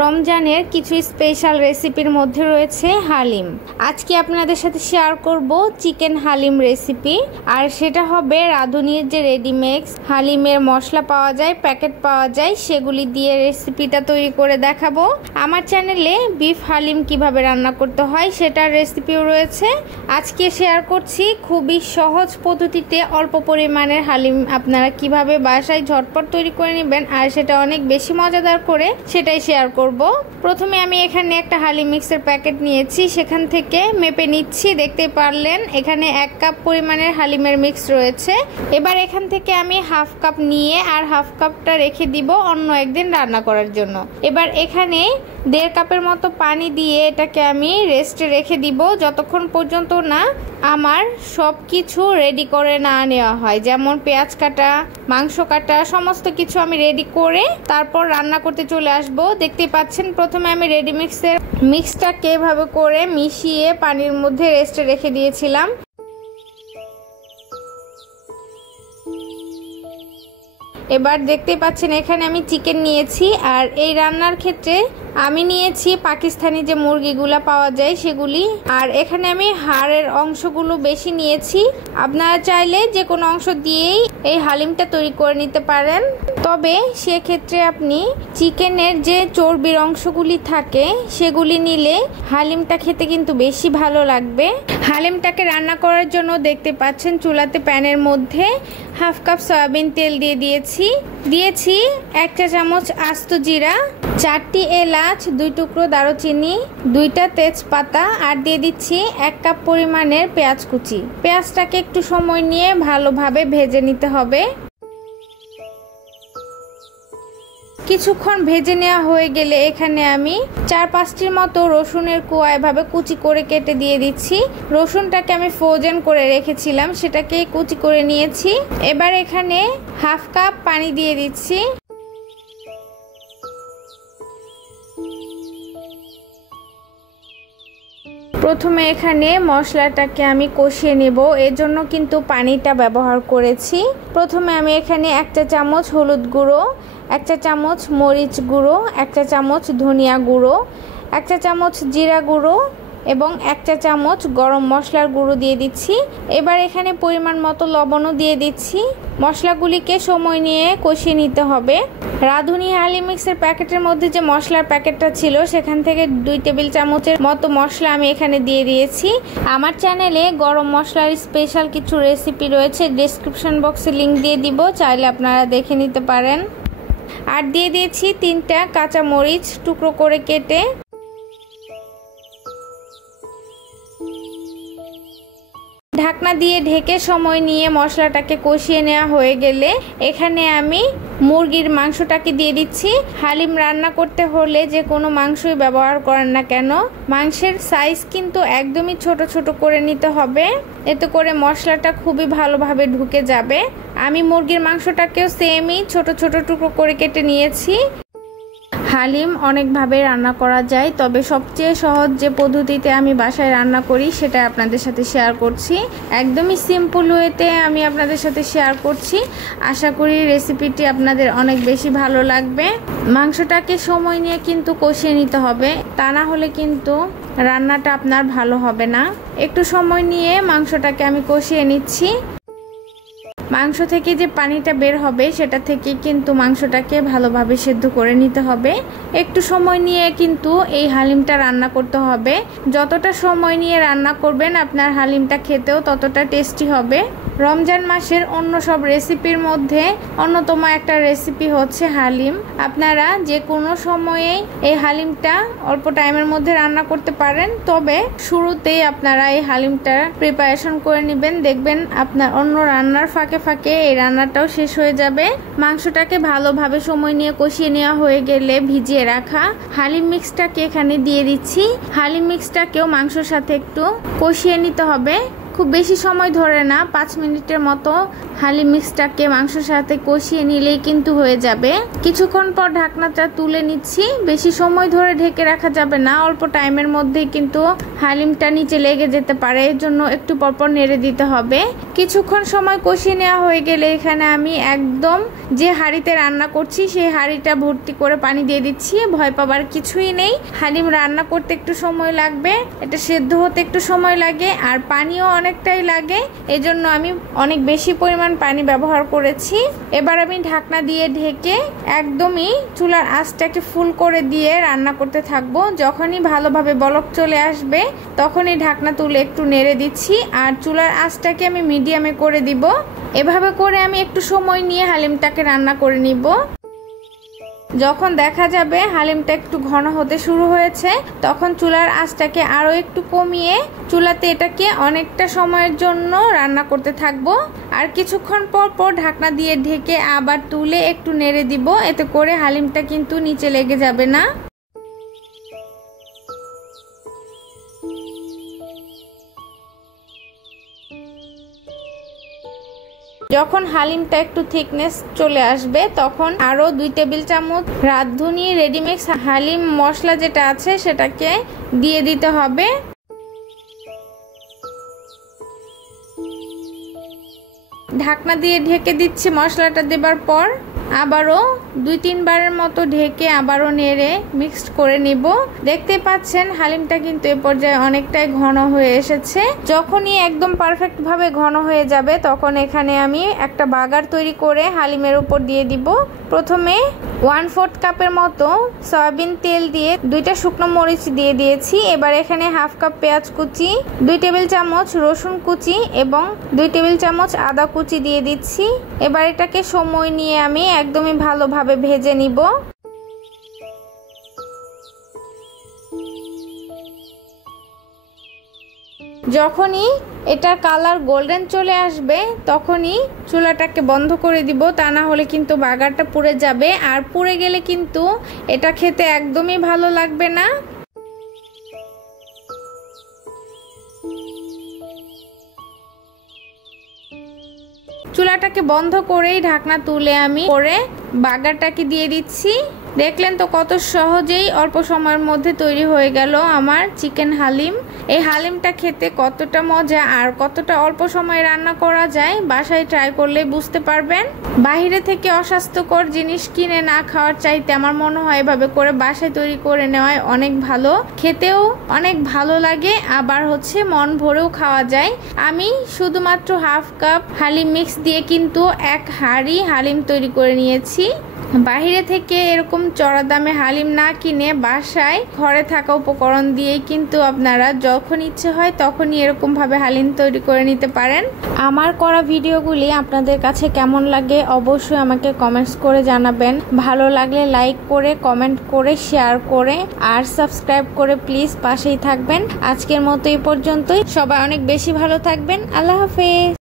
রমজানের কিছু স্পেশাল রেসিপির মধ্যে রয়েছে হালিম। আজকে আপনাদের সাথে শেয়ার করব চিকেন হালিম রেসিপি। আর সেটা হবে রাঁধুনির যে রেডিমেক্স হালিমের মশলা পাওয়া যায়, প্যাকেট পাওয়া যায়, সেগুলি দিয়ে রেসিপিটা তৈরি করে দেখাবো। আমার চ্যানেলে বিফ হালিম কিভাবে রান্না করতে হয় সেটার রেসিপিও রয়েছে। আজকে শেয়ার করছি খুবই সহজ পদ্ধতিতে অল্প পরিমাণের হালিম আপনারা কিভাবে বাসায় ঝটপট তৈরি করে নেবেন আর সেটা অনেক বেশি মজাদার করে, সেটাই শেয়ার করব। প্রথমে আমি এখানে একটা হালিম মিক্সের প্যাকেট নিয়েছি, সেখান থেকে মেপে নিচ্ছি। দেখতে পারলেন এখানে 1 কাপ পরিমাণের হালিমের মিক্স রয়েছে। এবার এখান থেকে আমি হাফ কাপ নিয়ে আর হাফ কাপটা রেখে দিব অন্য একদিন রান্না করার জন্য। এবার এখানে 1.5 কাপের মতো পানি দিয়ে এটাকে আমি রেস্টে রেখে দিব যতক্ষণ পর্যন্ত না আমার সব কিছু রেডি করে না নেওয়া হয়। যেমন পেঁয়াজ কাটা, মাংস কাটা, সমস্ত কিছু আমি রেডি করে তারপর রান্না করতে চলে আসব। দেখতে পাচ্ছেন প্রথমে আমি রেডি মিক্সটাকে এভাবে করে মিশিয়ে পানির মধ্যে রেস্টে রেখে দিয়েছিলাম। এবার দেখতে পাচ্ছেন এখানে আমি চিকেন নিয়েছি। আর এই রান্নার ক্ষেত্রে আমি নিয়েছি পাকিস্তানি যে মুরগিগুলো পাওয়া যায় সেগুলি। আর এখানে আমি হাড়ের অংশগুলো বেশি নিয়েছি। আপনারা চাইলে যে কোনো অংশ দিয়েই এই হালিমটা তৈরি করে নিতে পারেন, তবে সেক্ষেত্রে আপনি চিকেনের যে চর্বির অংশগুলি থাকে সেগুলি নিলে হালিমটা খেতে কিন্তু বেশি ভালো লাগবে। হালিমটাকে রান্না করার জন্য দেখতে পাচ্ছেন চুলাতে প্যানের মধ্যে হাফ কাপ সয়াবিন তেল দিয়েছি 1 চা চামচ আস্ত জিরা, 4টি এলাচ, 2 টুকরো দারুচিনি, 2টা তেজপাতা, আর দিয়ে দিচ্ছি 1 কাপ পরিমাণের পেঁয়াজ কুচি। পেঁয়াজটাকে একটু সময় নিয়ে ভালোভাবে ভেজে নিতে হবে। কিছুক্ষণ ভেজে নেওয়া হয়ে গেলে এখানে আমি 4-5টির মতো রসুনের কোয়া এভাবে কুচি করে কেটে দিয়ে দিচ্ছি। রসুনটাকে আমি ফ্রোজেন করে রেখেছিলাম, সেটাকে কুচি করে নিয়েছি। এবার এখানে হাফ কাপ পানি দিয়ে দিচ্ছি। প্রথমে এখানে মশলাটাকে আমি কষিয়ে নেব, এর জন্য কিন্তু পানিটা ব্যবহার করেছি। প্রথমে আমি এখানে 1 চা চামচ হলুদ গুঁড়ো, 1 চা চামচ মরিচ গুঁড়ো, 1 চা চামচ ধনিয়া গুঁড়ো, 1 চা চামচ জিরা গুঁড়ো এবং 1 চা চামচ গরম মশলার গুঁড়ো দিয়ে দিচ্ছি। এবার এখানে পরিমাণ মতো লবণও দিয়ে দিচ্ছি। মশলাগুলিকে সময় নিয়ে কষিয়ে নিতে হবে। রাঁধুনি হালিম মিক্সের প্যাকেটের মধ্যে যে মশলার প্যাকেটটা ছিল সেখান থেকে 2 টেবিল চামচের মতো মশলা আমি এখানে দিয়ে দিয়েছি। আমার চ্যানেলে গরম মশলার স্পেশাল কিছু রেসিপি রয়েছে, ডেসক্রিপশন বক্সে লিংক দিয়ে দিব, চাইলে আপনারা দেখে নিতে পারেন। আর দিয়ে দিয়েছি 3টা কাঁচা মরিচ টুকরো করে কেটে। ঢাকনা দিয়ে ঢেকে সময় নিয়ে মশলাটাকে কষিয়ে নেওয়া হয়ে গেলে এখানে আমি মুরগির মাংসটাকে দিয়ে দিচ্ছি। হালিম রান্না করতে হলে যে কোনো মাংসই ব্যবহার করেন না কেন, মাংসের সাইজ কিন্তু একদমই ছোট ছোট করে নিতে হবে, এতে করে মশলাটা খুবই ভালোভাবে ঢুকে যাবে। আমি মুরগির মাংসটাকেও সেমই ছোট ছোট টুকরো করে কেটে নিয়েছি। হালিম অনেকভাবে রান্না করা যায়, তবে সবচেয়ে সহজ যে পদ্ধতিতে আমি বাসায় রান্না করি সেটা আপনাদের সাথে শেয়ার করছি। একদমই সিম্পল ওয়েতে আমি আপনাদের সাথে শেয়ার করছি। আশা করি রেসিপিটি আপনাদের অনেক বেশি ভালো লাগবে। মাংসটাকে সময় নিয়ে কিন্তু কষিয়ে নিতে হবে, তা না হলে কিন্তু রান্নাটা আপনার ভালো হবে না। একটু সময় নিয়ে মাংসটাকে আমি কষিয়ে নিচ্ছি। মাংস থেকে যে পানিটা বের হবে সেটা থেকে কিন্তু মাংসটাকে ভালোভাবে সেদ্ধ করে নিতে হবে। একটু সময় নিয়ে কিন্তু এই হালিমটা রান্না করতে হবে। যতটা সময় নিয়ে রান্না করবেন আপনার হালিমটা খেতেও ততটা টেস্টি হবে। রমজান মাসের অন্য সব রেসিপির মধ্যে অন্যতম একটা রেসিপি হচ্ছে হালিম। আপনারা যে কোনো সময়েই এই হালিমটা অল্প টাইমের মধ্যে রান্না করতে পারেন, তবে শুরুতেই আপনারা এই হালিমটা প্রিপারেশন করে নেবেন। দেখবেন আপনার অন্য রান্নার ফাঁকে ফাঁকে এই রান্নাটাও শেষ হয়ে যাবে। মাংসটাকে ভালোভাবে সময় নিয়ে কষিয়ে নেওয়া হয়ে গেলে ভিজিয়ে রাখা হালিম মিক্সটাকে এখানে দিয়ে দিচ্ছি। হালিম মিক্সটাকেও মাংসের সাথে একটু কষিয়ে নিতে হবে, খুব বেশি সময় ধরে না, 5 মিনিটের মতো হালিম মিক্সটাকে মাংসের সাথে কষিয়ে নিলেই কিন্তু হয়ে যাবে। কিছুক্ষণ পর ঢাকনাটা তুলে নিচ্ছি। বেশি সময় ধরে ঢেকে রাখা যাবে না, অল্প টাইমের মধ্যেই কিন্তু হালিমটা নিচে লেগে যেতে পারে, এর জন্য একটু পরপর নেড়ে দিতে হবে। কিছুক্ষণ সময় কষিয়ে নেওয়া হয়ে গেলে এখানে আমি একদম যে হাঁড়িতে রান্না করছি সেই হাঁড়িটা ভর্তি করে পানি দিয়ে দিচ্ছি। ভয় পাবার কিছুই নেই, হালিম রান্না করতে একটু সময় লাগবে, এটা সেদ্ধ হতে একটু সময় লাগে, আর পানিও অনেকটাই লাগে, এজন্য আমি অনেক বেশি পরিমাণ পানি ব্যবহার করেছি। এবার আমি ঢাকনা দিয়ে ঢেকে একদমই চুলার আঁচটাকে ফুল করে দিয়ে রান্না করতে থাকবো। যখনই ভালোভাবে বলক চলে আসবে তখনই ঢাকনা তুলে একটু নেড়ে দিচ্ছি, আর চুলার আঁচটাকে আমি মিডিয়ামে করে দিব। এভাবে করে আমি একটু সময় নিয়ে হালিমটাকে রান্না করে নিব। যখন দেখা যাবে হালিমটা একটু ঘন হতে শুরু হয়েছে তখন চুলার আঁচটাকে আরো একটু কমিয়ে চুলাতে এটাকে অনেকটা সময়ের জন্য রান্না করতে থাকবো। আর কিছুক্ষণ পর পর ঢাকনা দিয়ে ঢেকে আবার তুলে একটু নেড়ে দিব, এতে করে হালিমটা কিন্তু নিচে লেগে যাবে না। যখন হালিমটা একটু থিকনেস চলে আসবে তখন আরো 2 টেবিল চামচ রাঁধুনি রেডিমিক্স হালিম মশলা যেটা আছে সেটাকে দিয়ে দিতে হবে। ঢাকনা দিয়ে ঢেকে দিচ্ছি। মশলাটা দেবার পর আবারও 2-3 বারের মতো ঢেকে আবারও নেড়ে মিক্সড করে নিব। দেখতে পাচ্ছেন হালিমটা কিন্তু এ পর্যায়ে অনেকটাই ঘন হয়ে এসেছে। যখনই একদম পারফেক্ট ভাবে ঘন হয়ে যাবে তখন এখানে আমি একটা বাগার তৈরি করে হালিমের উপর দিয়ে দিব। প্রথমে 1/4 কাপের মতো সয়াবিন তেল দিয়ে 2টা শুকনো মরিচ দিয়ে দিয়েছি। এবার এখানে 1/2 কাপ পেঁয়াজ কুচি, 2 টেবিল চামচ রসুন কুচি এবং 2 টেবিল চামচ আদা কুচি দিয়ে দিচ্ছি। এবার এটাকে সময় নিয়ে আমি একদমই ভালোভাবে ভেজে নিব। যখনই এটার কালার গোল্ডেন চলে আসবে তখনই চুলাটাকে বন্ধ করে দিব, তা না হলে কিন্তু বাগারটা পুড়ে যাবে, আর পুড়ে গেলে কিন্তু এটা খেতে একদমই ভালো লাগবে না। চুলাটাকে বন্ধ করেই ঢাকনা তুলে আমি পরে বাগারটাকে দিয়ে দিচ্ছি। দেখলেন তো কত সহজেই অল্প সময়ের মধ্যে তৈরি হয়ে গেল আমার চিকেন হালিম। এই হালিমটা খেতে কতটা মজা আর কতটা অল্প সময়ে রান্না করা যায় বাসায় ট্রাই করলে বুঝতে পারবেন। বাইরে থেকে অস্বাস্থ্যকর জিনিস কিনে না খাওয়ার চাইতে আমার মনে হয় এভাবে করে বাসায় তৈরি করে নেওয়ায় অনেক ভালো, খেতেও অনেক ভালো লাগে, আবার মন ভরেও খাওয়া যায়। আমি শুধুমাত্র 1/2 কাপ হালিম মিক্স দিয়ে কিন্তু 1 হাঁড়ি হালিম তৈরি করে নিয়েছি। বাইরে থেকে এরকম চড়া দামে হালিম না কিনে বাসায় ঘরে থাকা উপকরণ দিয়েই কিন্তু আপনারা যখন ইচ্ছে হয় তখনই এরকম ভাবে হালিম তৈরি করে নিতে পারেন। আমার করা ভিডিওগুলি আপনাদের কাছে কেমন লাগে অবশ্যই আমাকে কমেন্টস করে জানাবেন। ভালো লাগলে লাইক করে, কমেন্ট করে, শেয়ার করে আর সাবস্ক্রাইব করে প্লিজ পাশেই থাকবেন। আজকের মতো এই পর্যন্তই। সবাই অনেক বেশি ভালো থাকবেন। আল্লাহ হাফেজ।